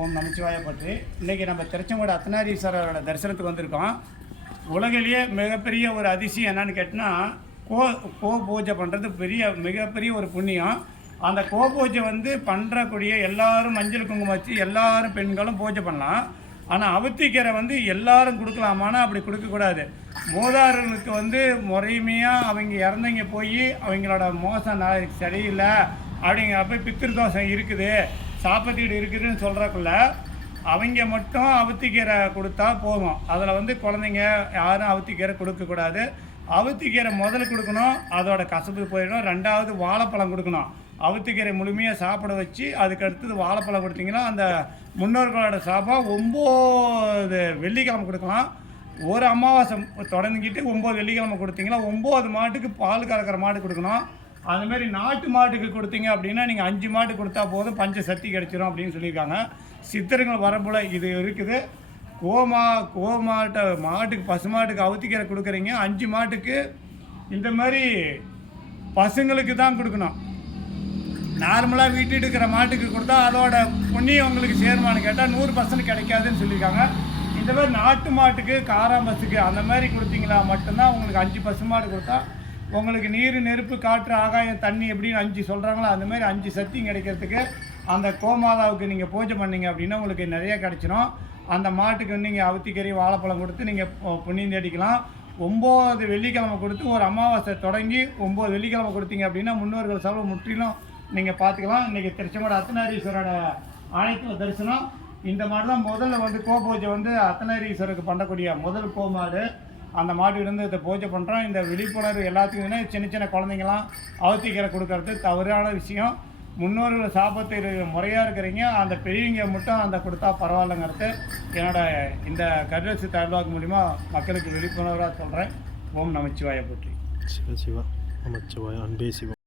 ஓம் நமச்சிவாய பற்றி இன்றைக்கி நம்ம திருச்செங்கோடு அர்த்தநாரீஸ்வரரோட தரிசனத்துக்கு வந்திருக்கோம். உலகிலேயே மிகப்பெரிய ஒரு அதிசயம் என்னன்னு கேட்டால் கோ பூஜை பண்ணுறது மிகப்பெரிய ஒரு புண்ணியம். அந்த கோ பூஜை பண்ணுறக்கூடிய எல்லாரும் மஞ்சள் குங்குமம் வச்சு எல்லாரும் பெண்களும் பூஜை பண்ணலாம். ஆனால் அவுத்திக்கீரை எல்லாரும் கொடுக்கலாமான்னா அப்படி கொடுக்கக்கூடாது. மூதாரர்களுக்கு முறைமையாக அவங்க இறந்தவங்க போய் அவங்களோட மோசம் சரியில்லை அப்படிங்கிறப்ப பித்திருதோஷம் இருக்குது, சாப்பத்தீடு இருக்குதுன்னு சொல்கிறக்குள்ள அவங்க மட்டும் அவுத்திக்கீரை கொடுத்தா போதும். அதில் குழந்தைங்க யாரும் அவுத்திக்கீரை கொடுக்கக்கூடாது. அவுத்திக்கீரை முதல்ல கொடுக்கணும், அதோட கசப்பு போயிடும். ரெண்டாவது வாழைப்பழம் கொடுக்கணும். அவுத்திக்கீரை முழுமையாக சாப்பிட வச்சு அதுக்கு அடுத்தது வாழைப்பழம் கொடுத்தீங்கன்னா அந்த முன்னோர்களோட சாப்பாக 9 வெள்ளிக்கிழமை கொடுக்கலாம். ஒரு அமாவாசை தொடங்கிட்டு 9 வெள்ளிக்கிழமை கொடுத்தீங்கன்னா 9 மாட்டுக்கு பால் கறக்கிற மாடு கொடுக்கணும். அதுமாரி நாட்டு மாட்டுக்கு கொடுத்தீங்க அப்படின்னா நீங்கள் 5 மாட்டு கொடுத்தா போதும், பஞ்ச சக்தி கிடைச்சிரும் அப்படின்னு சொல்லியிருக்காங்க. சித்தர்கள் வரம்புல இது இருக்குது. மாட்டுக்கு பசுமாட்டுக்கு அவுத்திக்கீரை கொடுக்குறீங்க, 5 மாட்டுக்கு இந்த மாதிரி பசுங்களுக்கு தான் கொடுக்கணும். நார்மலாக வீட்டு இருக்கிற மாட்டுக்கு கொடுத்தா அதோட புண்ணியம் உங்களுக்கு சேருமானு கேட்டால் 100% கிடைக்காதுன்னு சொல்லியிருக்காங்க. இந்த மாதிரி நாட்டு மாட்டுக்கு காராம்பசுக்கு அந்த மாதிரி கொடுத்தீங்களா மட்டும்தான் உங்களுக்கு 5 பசுமாடு கொடுத்தா உங்களுக்கு நீர் நெருப்பு காற்று ஆகாயம் தண்ணி எப்படின்னு 5 சொல்கிறாங்களோ அந்த மாதிரி 5 சக்தியும் கிடைக்கிறதுக்கு அந்த கோமாதாவுக்கு நீங்கள் பூஜை பண்ணிங்க அப்படின்னா உங்களுக்கு நிறைய கிடைச்சிடும். அந்த மாட்டுக்கு நீங்கள் அவுத்திக்கறி வாழைப்பழம் கொடுத்து நீங்கள் புண்ணியம் தேடிக்கலாம். 9 வெள்ளிக்கிழமை கொடுத்து ஒரு அமாவாசை தொடங்கி 9 வெள்ளிக்கிழமை கொடுத்தீங்க அப்படின்னா முன்னோர்கள் செலவு முற்றிலும் நீங்கள் பார்த்துக்கலாம். இன்றைக்கி திருச்செங்கோடு அர்த்தநாரீஸ்வரோட ஆலயத்தில் தரிசனம். இந்த மாடு தான் முதல்ல கோ பூஜை அர்த்தநாரீஸ்வருக்கு பண்ணக்கூடிய முதல் கோ மாடு. அந்த மாட்டுக்கிட்ட இதை பூஜை பண்ணுறோம். இந்த விழிப்புணர்வு எல்லாத்துக்குமே சின்ன சின்ன குழந்தைங்களாம் அவுத்திக்கீரை கொடுக்கறது தவறான விஷயம். முன்னோர்கள் சாபத்து முறையாக இருக்கிறீங்க, அந்த பெரியவங்க மட்டும் அந்த கொடுத்தா பரவாயில்லைங்கிறது என்னோட இந்த கருரசி தகவலாக்கு மூலிமா மக்களுக்கு விழிப்புணர்வாக சொல்கிறேன். ஓம் நமச்சிவாய போற்றி. சிவ சிவா நமச்சிவாய அன்பே சிவம்.